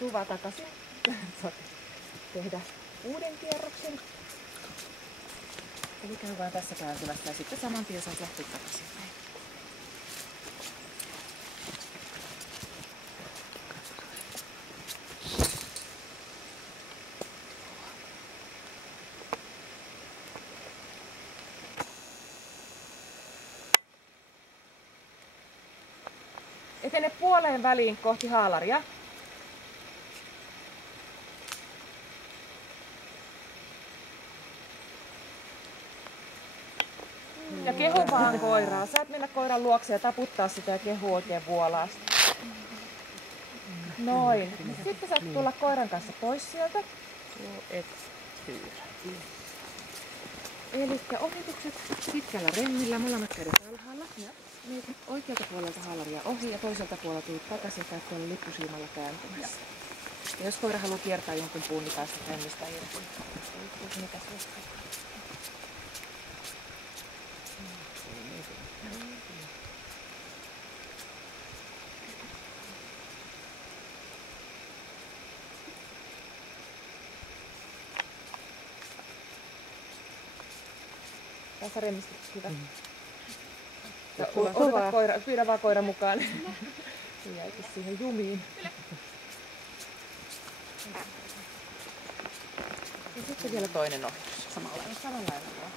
Tuu vaan takaisin. Tehdä uuden kierroksen. Eli käy vaan tässä kääntymässä ja sitten saman tien saat lähteä takaisin. Etene puoleen väliin kohti haalaria. Ja kehu vaan koiraa. Saat mennä koiran luokse ja taputtaa sitä ja kehu oikein vuolaasti. Noin. Sitten saat tulla koiran kanssa pois sieltä. Elikkä ohitukset pitkällä remmillä, molemmat kädet alhaalla. Meet oikealta puolelta haalaria ohi ja toiselta puolelta tulet takaisin ja tuolla lippusiimalla kääntymässä. Ja jos koira haluaa kiertää jonkun puun, niin päästä remmistä irti. Mitäs tässä remmistä hyvä. Pyydä vaan koira mukaan. Jäikin siihen jumiin. Ja sitten vielä toinen ohitus. Samalla lailla vaan.